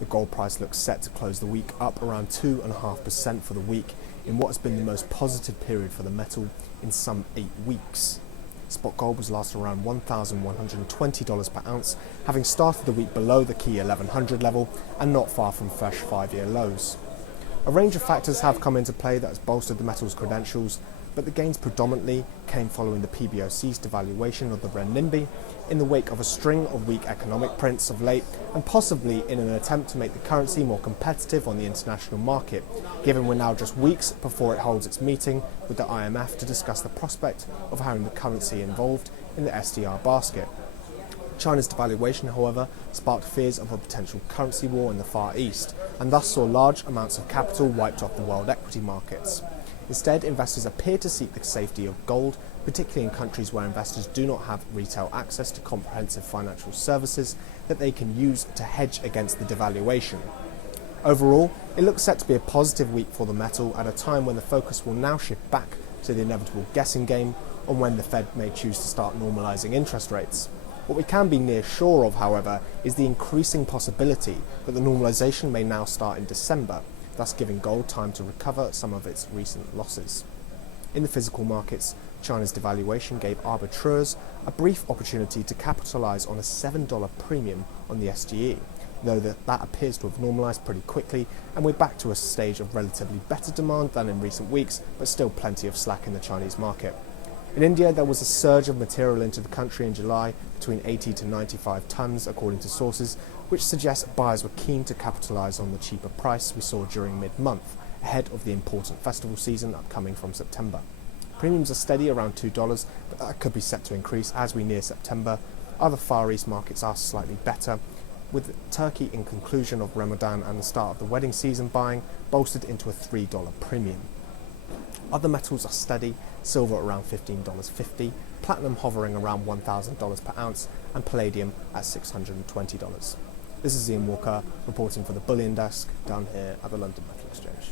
The gold price looks set to close the week up around 2.5% for the week in what has been the most positive period for the metal in some 8 weeks. Spot gold was last around $1,120 per ounce, having started the week below the key 1100 level and not far from fresh 5-year lows. A range of factors have come into play that has bolstered the metal's credentials, but the gains predominantly came following the PBoC's devaluation of the renminbi in the wake of a string of weak economic prints of late, and possibly in an attempt to make the currency more competitive on the international market, given we're now just weeks before it holds its meeting with the IMF to discuss the prospect of having the currency involved in the SDR basket. China's devaluation, however, sparked fears of a potential currency war in the Far East, and thus saw large amounts of capital wiped off the world equity markets. Instead, investors appear to seek the safety of gold, particularly in countries where investors do not have retail access to comprehensive financial services that they can use to hedge against the devaluation. Overall, it looks set to be a positive week for the metal at a time when the focus will now shift back to the inevitable guessing game on when the Fed may choose to start normalising interest rates. What we can be near sure of, however, is the increasing possibility that the normalisation may now start in December, thus giving gold time to recover some of its recent losses. In the physical markets, China's devaluation gave abritrageurs a brief opportunity to capitalise on a $7 premium on the SGE, though that appears to have normalised pretty quickly, and we're back to a stage of relatively better demand than in recent weeks, but still plenty of slack in the Chinese market. In India, there was a surge of material into the country in July, between 80 to 95 tonnes according to sources, which suggests buyers were keen to capitalise on the cheaper price we saw during mid-month, ahead of the important festival season upcoming from September. Premiums are steady around $2, but that could be set to increase as we near September. Other Far East markets are slightly better, with Turkey in conclusion of Ramadan and the start of the wedding season buying bolstered into a $3 premium. Other metals are steady, silver around $15.50, platinum hovering around $1,000 per ounce, and palladium at $620. This is Ian Walker reporting for the Bullion Desk down here at the London Metal Exchange.